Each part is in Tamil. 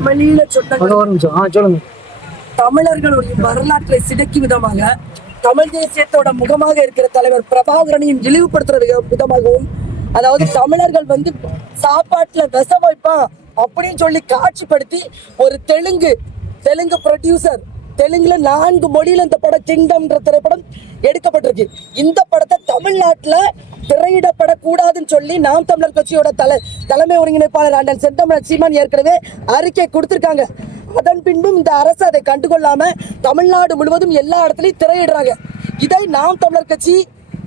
தமிழீழ சொல்லுங்க. தமிழர்களுடைய வரலாற்றை சிதைக்கும் விதமாக தமிழ் தேசியத்தோட முகமாக இருக்கிற தலைவர் பிரபாகரனையும் இழிவுபடுத்துற விதமாகவும், அதாவது தமிழர்கள் சாப்பாட்டுல விஷம் வைப்பான் அப்படின்னு சொல்லி காட்சிப்படுத்தி ஒரு தெலுங்கு ப்ரொடியூசர் தெலுங்குல 4 மொழியில இந்த படம் கிங்டம்ன்ற திரைப்படம் எடுக்கப்பட்டிருக்கு. இந்த படத்தை தமிழ்நாட்டுல திரையிடப்படக்கூடாதுன்னு சொல்லி நாம் தமிழர் கட்சியோட தலைமை ஒருங்கிணைப்பாளர் அண்ணன் செந்தமிழன் சீமான் ஏற்கனவே அறிக்கை கொடுத்திருக்காங்க. அதன் பின்பும் இந்த அரசு அதை கண்டுகொள்ளாம தமிழ்நாடு முழுவதும் எல்லா இடத்துலையும் திரையிடுறாங்க. இதை நாம் தமிழர் கட்சி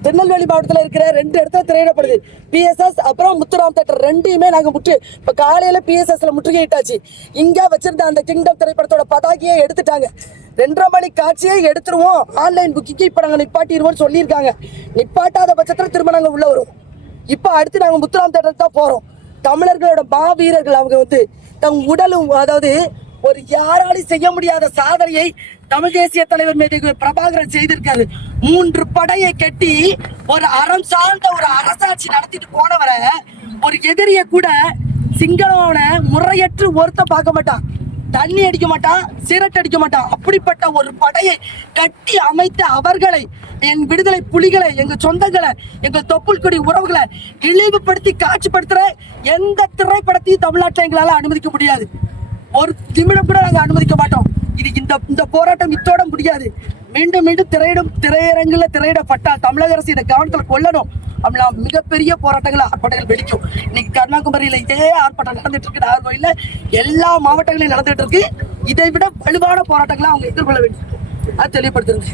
திருநெல்வேலி மாவட்டத்தில் இருக்கிற 2 இடத்துல திரையிடப்படுது. PSS அப்புறம் முத்துராம் தேட்டர் 2யுமே நாங்க இப்ப காலையில PSSல முற்றுகையிட்டாச்சு. இங்க வச்சிருந்த அந்த கிங்டம் திரைப்படத்தோட பதாகையை எடுத்துட்டாங்க. 2:30 மணி காட்சியை எடுத்துருவோம், ஆன்லைன் புக்கிங்கு இப்ப நாங்க நிப்பாட்டிடுவோம் சொல்லியிருக்காங்க. நிப்பாட்டாத பட்சத்துல திரும்ப நாங்க உள்ள வருவோம். இப்ப அடுத்து நாங்க முத்துராம் தேட்டர் தான் போறோம். தமிழர்களோட மாவீரர்கள் அவங்க தம் உடலும், அதாவது ஒரு யாராலும் செய்ய முடியாத சாதனையை தமிழ் தேசிய தலைவர் மீது பிரபாகரன் செய்திருக்காரு. 3 படையை கட்டி ஒரு அறம் சார்ந்த ஒரு அரசாட்சி நடத்திட்டு போனவரை ஒரு எதிரிய கூட சிங்களவனை முறையற்று ஒருத்த பார்க்க மாட்டான், தண்ணி அடிக்க மாட்டான், சிரட் அடிக்க மாட்டான். அப்படிப்பட்ட ஒரு படையை கட்டி அமைத்த அவர்களை, என் விடுதலை புலிகளை, எங்க சொந்தங்களை, எங்க தொப்புள் கொடி உறவுகளை இழிவுபடுத்தி காட்சிப்படுத்துற எந்த திரைப்படத்தையும் தமிழ்நாட்டில் எங்களால அனுமதிக்க முடியாது. ஒரு நிமிடம் கூட நாங்க அனுமதிக்க மாட்டோம். இது இந்த போராட்டம் இத்தோட முடியாது. மீண்டும் திரையரங்குல திரையிடப்பட்டால் தமிழக அரசு இதை கவனத்தில் கொள்ளணும். அப்படின்னா மிகப்பெரிய ஆர்ப்பாட்டங்கள் வெடிக்கும். இன்னைக்கு கன்னியாகுமரியில இதே ஆர்ப்பாட்டம் நடந்துட்டு இருக்கு, நாகர்கோயில்ல எல்லா மாவட்டங்களிலும் நடந்துட்டு இருக்கு. இதை விட வலுவான போராட்டங்களை அவங்க எதிர்கொள்ள வேண்டும். அது தெளிவுபடுத்துறது.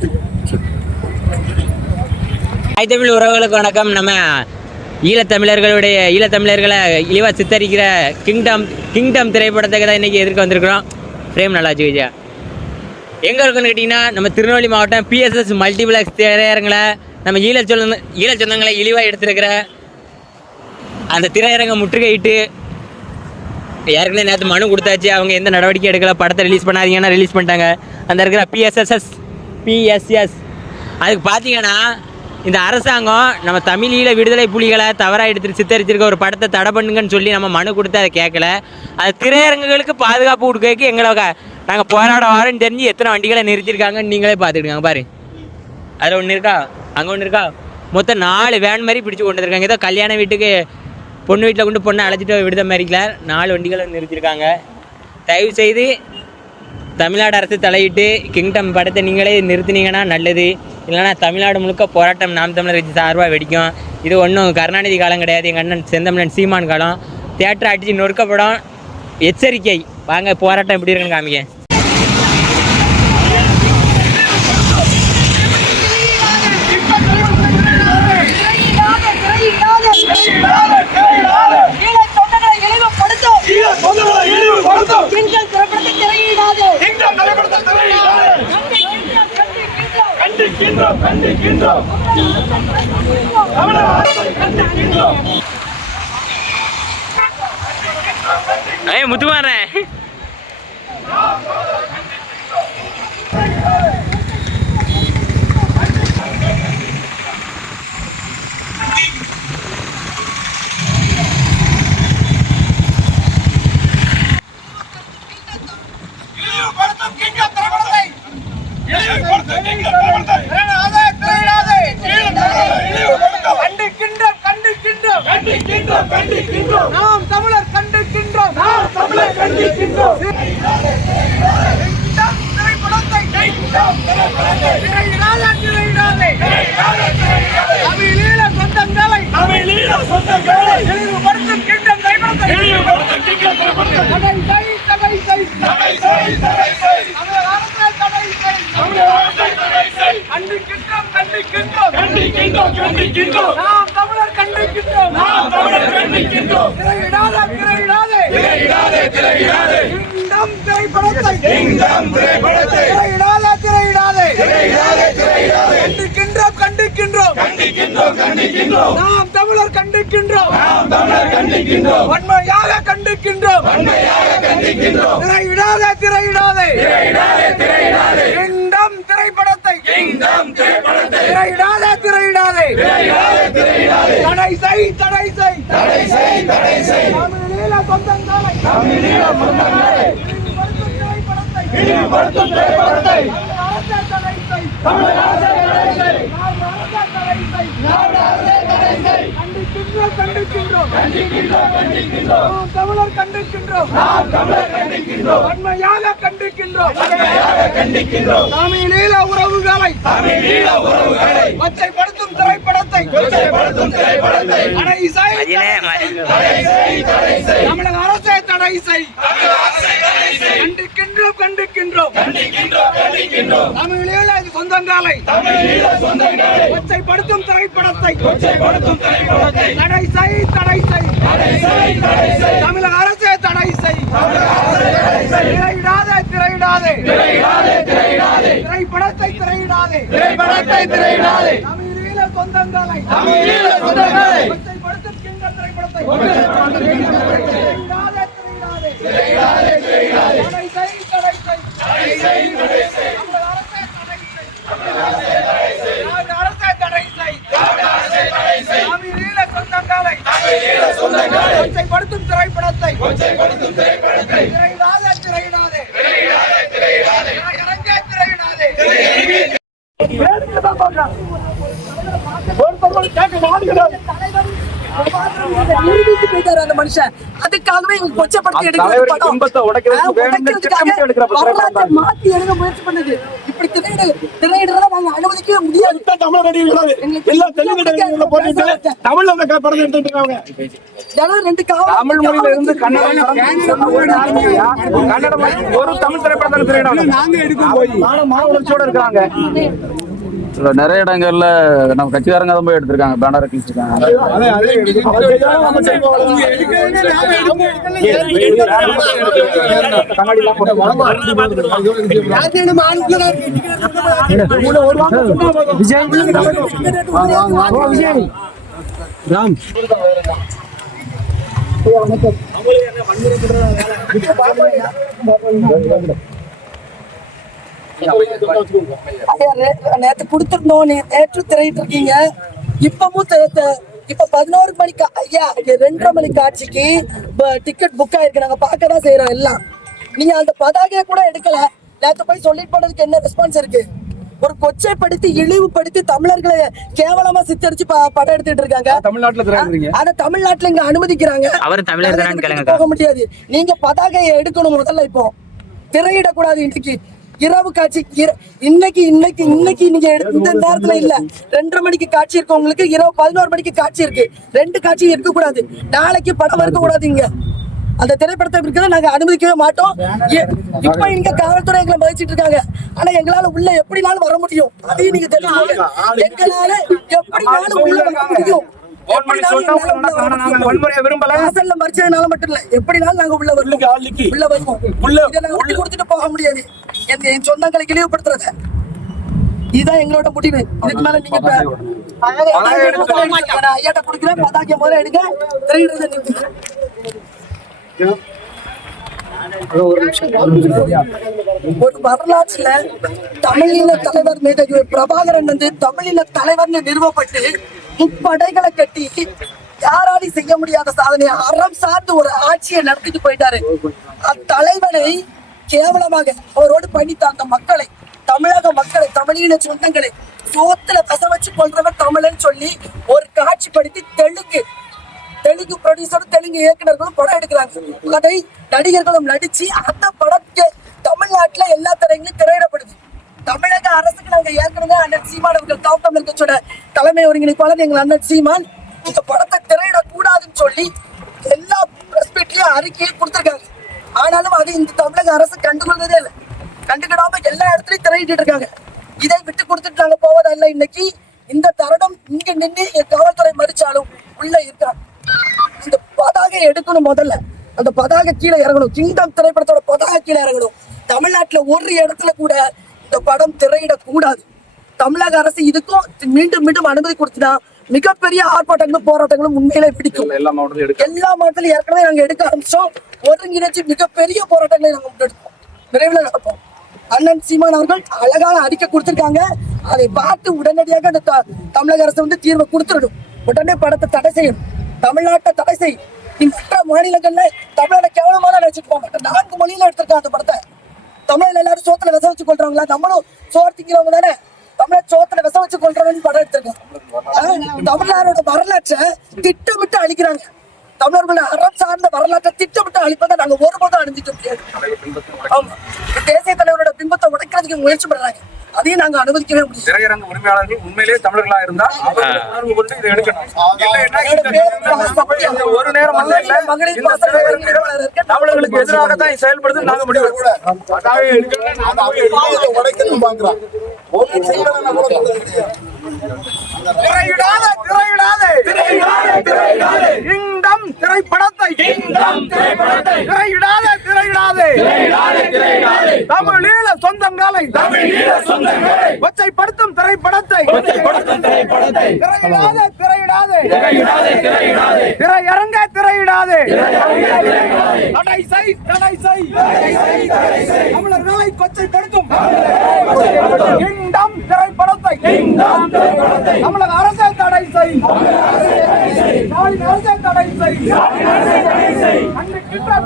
தமிழ் உறவுகளுக்கு வணக்கம். நம்ம ஈழத்தமிழர்களை இழிவாக சித்தரிக்கிற கிங்டம் திரைப்படத்துக்கு தான் இன்றைக்கி எதிர்க்க வந்திருக்கிறோம். ஃப்ரேம் நல்லாச்சு விஜயா. எங்கே இருக்குன்னு கேட்டிங்கன்னா, நம்ம திருநெல்வேலி மாவட்டம் PSS மல்டிப்ளெக்ஸ் திரையரங்களை நம்ம ஈழ சொந்தங்களை இழிவாக எடுத்துருக்கிற அந்த திரையரங்கை முற்றுகையிட்டு ஏற்கனவே நேற்று மனு கொடுத்தாச்சு. அவங்க எந்த நடவடிக்கை எடுக்கல, படத்தை ரிலீஸ் பண்ணாதீங்கன்னா ரிலீஸ் பண்ணிட்டாங்க. அந்த இருக்கிற PSS அதுக்கு பார்த்தீங்கன்னா, இந்த அரசாங்கம் நம்ம தமிழீழ விடுதலை புலிகளை தவறாக எடுத்துட்டு சித்தரிச்சிருக்க ஒரு படத்தை தடை பண்ணுங்கன்னு சொல்லி நம்ம மனு கொடுத்து அதை கேட்கல. அது திரையரங்குகளுக்கு பாதுகாப்பு கொடுக்க எங்களை நாங்கள் போராட வாரன்னு தெரிஞ்சு எத்தனை வண்டிகளை நிறுத்திருக்காங்கன்னு நீங்களே பார்த்துக்கிடுங்க. பாரு, அதில் ஒன்று இருக்கா, அங்கே ஒன்று இருக்கா, மொத்தம் 4 வேன் மாதிரி பிடிச்சி கொண்டு வந்துருக்காங்க. ஏதோ கல்யாண வீட்டுக்கு பொண்ணு வீட்டில் கொண்டு பொண்ணை அழைச்சிட்டு விடுத மாதிரிக்கல 4 வண்டிகளை நிறுத்திருக்காங்க. தயவு செய்து தமிழ்நாடு அரசு தலையிட்டு கிங்டம் படத்தை நீங்களே நிறுத்தினீங்கன்னா நல்லது. இல்லைனா தமிழ்நாடு முழுக்க போராட்டம் நாம் தமிழர் கட்சி சார்பாக வெடிக்கும். இது ஒன்றும் கருணாநிதி காலம் கிடையாது, எங்கள் அண்ணன் செந்தமிழன் சீமான் காலம். தியேட்டர் அடித்து நொறுக்கப்படும். எச்சரிக்கை. வாங்க போராட்டம் எப்படி இருக்குன்னு காமிக்க. முத்துமாறேன் நாம் தமிழர் கண்டிக்கின்றோம். தமிழீழ சொந்தங்களை இழிவுபடுத்தும் கிங்டம் திரைப்படத்தை கண்டிக்கின்றோம். நாம் தமிழர் கண்டிக்கின்றோம். திரையிடாதே. கிங்டம் திரைப்படத்தை கண்டிக்கின்றோம். நாம் தமிழர் கண்டிக்கின்றோம். வன்மையாக கண்டிக்கின்றோம். திரையிடாதே. கிங்டம் திரைப்படத்தை திரையிடாதே. தடை செய். தமிழீழ சொந்தங்களை தமிழர் கண்டிக்கின்றோம், வன்மையாக கண்டிக்கின்றோம். தமிழீழ உறவுகளை கொச்சைப்படுத்தும் திரைப்படத்தை தடை செய். தமிழக அரசை தடை செய். கண்டிக்கின்றோம். தமிழீழ சொந்தங்களை கொச்சைப்படுத்தும் திரைப்படத்தை தடை செய். தமிழக அரசை தடை செய். திரையிடாதே. திரைப்படத்தை திரையிடாதே. தமிழீழ சொந்தங்களை கொச்சைப்படுத்தும் கிங்டம் திரைப்படத்தை தடை செய். தமிழீழ சொந்தங்களை கொச்சைப்படுத்தும் திரைப்படத்தை திரையிடாதே. அந்த மனுஷன் அதுக்காகவே கொச்சப்படுத்தி மாத்தி எழுத முயற்சி பண்ணுது. இப்படி திரையிடுறத நாங்க அனுமதிக்கவே முடியாது. தமிழ் மொழியில இருந்து கன்னடம் ஒரு தமிழ் திரைப்படத்தை நாங்க எடுக்கும் போய் மாணவர்களோட இருக்காங்க. நிறைய இடங்கள்ல நம்ம கட்சிக்காரங்க தான் போய் எடுத்திருக்காங்க, பேனர் கிழிச்சிருக்காங்க. நேற்று கொடுத்திருந்தோம், நேற்று திரையிட்டு இருக்கீங்க. இப்பவும் இப்ப 11 மணிக்கு ஐயா 2:30 மணி காட்சிக்கு டிக்கெட் புக் ஆயிருக்கு. நாங்க பார்க்கதான் செய்யறோம் எல்லாம். நீங்க அந்த பதாகையை கூட எடுக்கல. நேற்று போய் சொல்லிட்டு போனதுக்கு என்ன ரெஸ்பான்ஸ் இருக்கு? ஒரு கொச்சைப்படுத்தி இழிவுபடுத்தி தமிழர்களை கேவலமா சித்தரிச்சு படம் எடுத்துட்டு இருக்காங்க. அத தமிழ்நாட்டுல இங்க அனுமதிக்கிறாங்க. போக முடியாது. நீங்க பதாகையை எடுக்கணும் முதல்ல. இப்போ திரையிடக்கூடாது. இன்னைக்கு இரவு காட்சி இன்னைக்கு நீங்க இந்த நேரத்துல இல்ல. 2:30 மணிக்கு காட்சி இருக்கு உங்களுக்கு. இரவு 11 மணிக்கு காட்சி இருக்கு. 2 காட்சி இருக்க கூடாது. நாளைக்கு படம் இருக்க கூடாது. இங்க அந்த திரைப்படத்தை இருக்கிறத நாங்க அனுமதிக்கவே மாட்டோம். இப்ப இங்க காவல்துறை எங்களை மதிச்சிட்டு இருக்காங்க. ஆனா எங்களால உள்ள எப்படினாலும் வர முடியும். அதையும் நீங்க தெரிஞ்சுக்கோங்க. எங்களால எப்படினாலும் உள்ள வர முடியும். மறிச்சதுனால மட்டும் இல்ல, எப்படினாலும் நாங்க உள்ள வருவோம். கொடுத்துட்டு போக முடியாது. என் சொந்தங்களை இழிவுபடுத்துறத இதுதான் எங்களோட முடிவு. இதுக்கு மேல நீங்க ஐயாட்ட குடுக்கிறேன். பதாக்கிய முதல்ல எடுங்க. திரையிடுறத நிறுத்துங்க. ஒரு வரலாற்றுல தமிழீழ தலைவர் மேதகு பிரபாகரன் தமிழீழ தலைவர்னு நிறுவப்பட்டு முப்படைகளை கட்டி யாராலையும் செய்ய முடியாத சாதனையை அறம் சார்ந்து ஒரு ஆட்சியை நடத்திட்டு போயிட்டாரு. அத்தலைவனை கேவலமாக அவரோடு பயணித்த அந்த மக்களை, தமிழக மக்களை, தமிழீழ சொந்தங்களை சோத்துல பச வச்சு கொள்றவர் தமிழன்னு சொல்லி ஒரு காட்சிப்படுத்தி தெலுங்கு ப்ரொடியூசரும் தெலுங்கு இயக்குநர்களும் படம் எடுக்கிறாங்க. அதை நடிகர்களும் நடிச்சு அந்த படத்துக்கு தமிழ்நாட்டுல எல்லா திரைகளும் திரையிடப்படுது. தமிழக அரசுக்கு நாங்க ஏற்கனவே அண்ணன் சீமான் அவர்கள் தமிழ் கட்சியோட தலைமை ஒருங்கிணைப்பாளர் எங்கள் அண்ணன் சீமான் இந்த படத்தை திரையிடக்கூடாதுன்னு சொல்லி எல்லா பிரஸ் மீட்லயும் அறிக்கையை கொடுத்திருக்காங்க. ஆனாலும் அது இந்த தமிழக அரசு கண்டுகொள்றதே இல்லை. கண்டுக்கிடாம எல்லா இடத்துலயும் திரையிட்டு இருக்காங்க. இதை விட்டு கொடுத்துட்டு நாங்க போவதல்ல. இன்னைக்கு இந்த தருணம் இங்க நின்று காவல்துறை மறிச்சாலும் உள்ள இருக்காங்க. இந்த பதாகை எடுக்கணும். முதல்ல அந்த பதாகை கீழே இறங்கணும். கிங்டம் திரைப்படத்தோட பதாகை கீழே இறங்கணும். தமிழ்நாட்டுல ஒரு இடத்துல கூட இந்த படம் திரையிடக்கூடாது. தமிழக அரசு இதுக்கும் மீண்டும் மீண்டும் அனுமதி கொடுத்துட்டா மிகப்பெரிய ஆர்ப்பாட்டங்களும் போராட்டங்களும் உண்மையிலே பிடிக்கும். எல்லா மாவட்டத்திலும் ஏற்கனவே நாங்க எடுக்க ஆரம்பிச்சோம். ஒருங்கிணைச்சு மிகப்பெரிய போராட்டங்களை நாங்க முன்னெடுப்போம். விரைவில் நடப்போம். அண்ணன் சீமான் அவர்கள் அழகான அறிக்கை கொடுத்திருக்காங்க. அதை பார்த்து உடனடியாக அந்த தமிழக அரசு தீர்வை கொடுத்துடணும். உடனே படத்தை தடை செய்யணும். தமிழ்நாட்டை தடை செய். மற்ற மாநிலங்கள்ல தமிழ்நாடு கேவலமா தான் நினைச்சிட்டு போக மாட்டேன். 4 மொழியில எடுத்திருக்காங்க அந்த படத்தை. தமிழ்ல எல்லாரும் சோத்துல விச வச்சு கொள்றவங்களா? நம்மளும் சோறு திங்கிறவங்க தானே. தமிழர் சோத்துல விச வச்சு கொள்றவங்க படம் எடுத்திருக்கோம். தமிழரோட வரலாற்றை திட்டமிட்டு அழிக்கிறாங்க. தமிழர்களோட அறம் சார்ந்த வரலாற்றை திட்டமிட்டு அழிப்பதை நாங்க ஒருபோதும் அணிஞ்சிக்க முடியாது. ஆமா, தேசிய தலைவரோட பிம்பத்தை உடைக்கிறதுக்கு முயற்சி பண்றாங்க. அதையும் நாங்க அனுமதிக்கவே முடியாது. திரையரங்க உரிமையாளர்கள் உண்மையிலேயே தமிழர்களா இருந்தா அவர்கள் உணர்வு கொண்டு இதை எடுக்கணும். இல்லைன்னா இந்த ஒரு நேரம் அல்ல, இல்ல, மகளிர் இந்த திரையரங்கு தமிழர்களுக்கு எதிராக தான் செயல்படுது. நாங்க முடிவு கிங்டம் திரைப்படத்தை தமிழீழ சொந்தங்களை கொச்சைப்படுத்தும் திரைப்படத்தை திரையிடாதே திரையரங்க திரையிடாதே தடை செய் தமிழர்களை கொச்சைப்படுத்தும் கிங்டம் திரைப்படத்தை தமிழக அரசை தடை செய் அரசை தடை செய்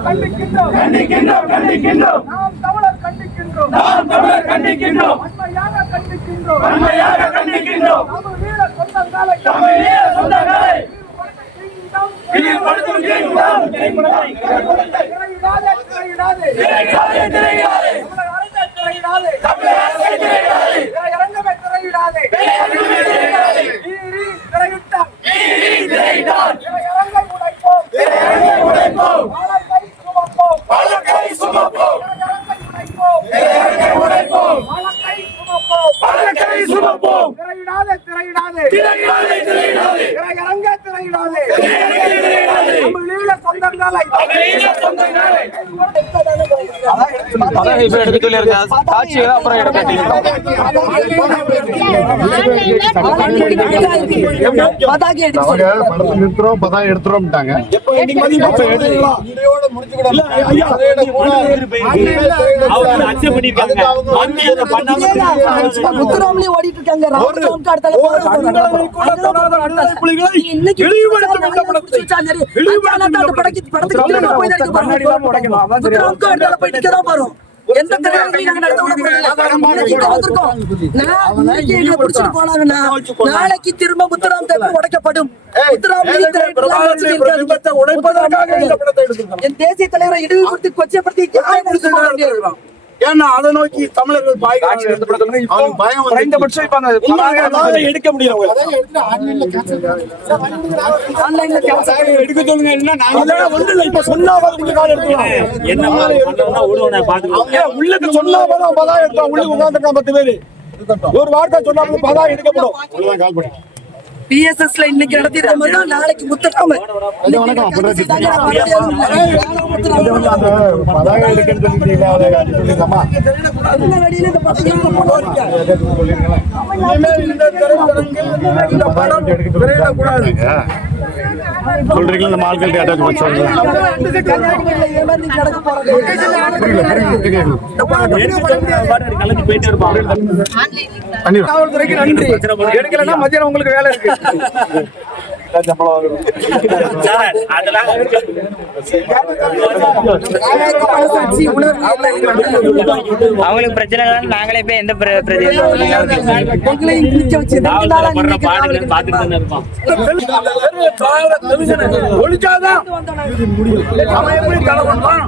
கண்டிக்கின்றோம் நாம் தமிழர் கண்டிக்கின்றோம் வன்மையாக கண்டிக்கின்றோம் தமிழீழ சொந்தங்களை முத்துராமலி ஓடிட்டு இருக்காங்க. நாளைக்கு திரும்ப முத்துராம் தேட்டர் உடைக்கப்படும். என் தேசிய தலைவரை இழிவுபடுத்தி கொச்சைப்படுத்தி ஏன்னா அதை நோக்கி தமிழர்கள் எடுக்க முடியும். எடுக்க சொல்லுங்க. இப்ப சொன்னா உள்ளுக்கு சொன்னா எடுத்தோம். உள்ளுக்கு உட்காந்துருக்கா 10 பேரு. ஒரு வார்த்தை சொன்னாலும் பதா எடுக்கப்படும். கால் பண்ணி PSSல இன்னைக்கு நடத்திருக்க மாதிரி தான் நாளைக்கு முத்துராம சொல்றீங்க. இந்த மால்கள் அட்டாச் பண்ணி சொல்லுங்க. காவல்துறைக்கு நன்றி. எடுக்கலன்னா மத்தியானம் உங்களுக்கு வேலை இருக்கு. அவங்களுக்கு பிரச்சனை நாங்களே போய் எந்த ஒழிச்சாதான் அவன் எப்படி தலை பண்றான்.